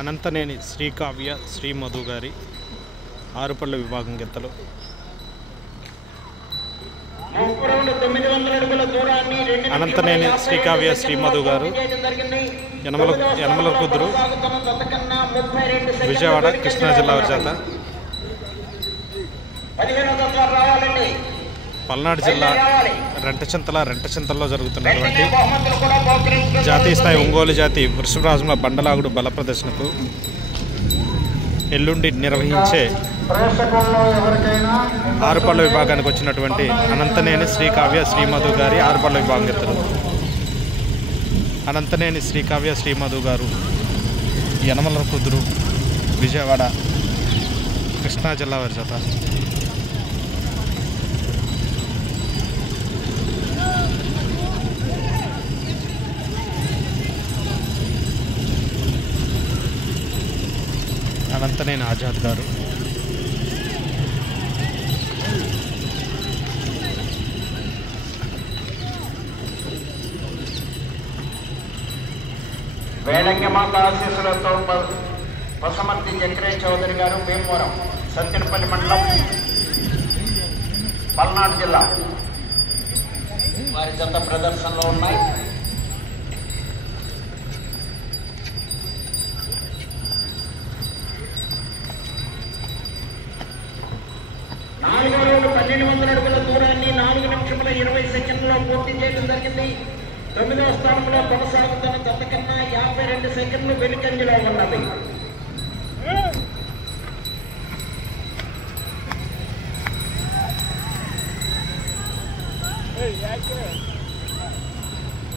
అనంతనేని శ్రీకావ్య శ్రీ మధు గారి ఆరుపళ్ళ విభాగం గెత్తలు. అనంతనేని శ్రీకావ్య శ్రీ మధు గారు యనమల కుదురు విజయవాడ కృష్ణా జిల్లా వారి చేత. పల్నాడు జిల్లా రెంటచింతల్లో జరుగుతున్నటువంటి జాతీయ స్థాయి ఒంగోలు జాతి వృషభరాజుల బండలాగుడు బల ప్రదర్శనకు ఎల్లుండి నిర్వహించే ఆరుపళ్ళ విభాగానికి వచ్చినటువంటి అనంతనేని శ్రీకావ్య శ్రీ మధు గారి ఆరుపళ్ళ విభాగం గెత్తలు. అనంతనేని శ్రీకావ్య శ్రీ మధు గారు యనమల కుదురు విజయవాడ కృష్ణా జిల్లా వారి చేత. అనంతనేని ఆజాద్ గారు వేడంగమాత ఆశీస్సులతో పసమర్తి చక్రే చౌదరి గారు భీమవరం సత్యనపల్లి మండలం పల్నాడు జిల్లా వారి జత ప్రదర్శనలో ఉన్నాయి. నాలుగో రౌండ్ 1200 అడుగుల దూరాన్ని 4 నిమిషముల 20 సెకండ్లలో పూర్తి చేయడం జరిగింది. 9వ స్థానంలో కొనసాగుతున్న జత కన్నా 52 సెకండ్లు వెనుకంజలో ఉన్నది.